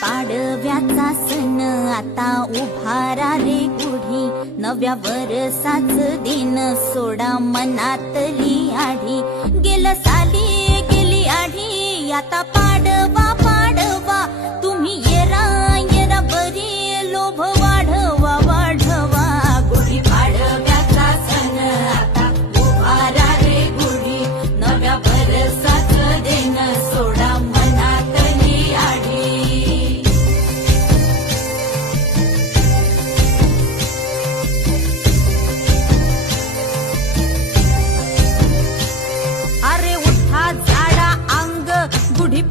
पाडव्याचा सण आता उभारा रे गुढी, नव्या वर्षाच दिन सोडा मनातली आढी. गेलं साली गेली आढी, आता पाडवा पाडवा, तुम्ही येरा येरा बरी, लोभ वाढवा वाढवा. गुढी पाडव्याचा सण आता उभारा रे गुढी, नव्या वर्षाच दिन सोडा मनातली आढी. अरे उठा झाडा अंग, गुढी